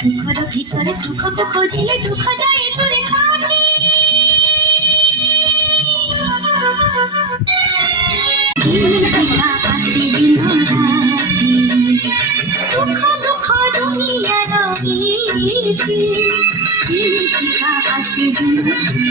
দুঃখর ভিতরে সুখকে খোঁজিলে দুঃখ যায় দূরে থাকে। সুখ দুঃখ দুনিয়ার গীতি, শিক্ষা আসে দিন রাতি।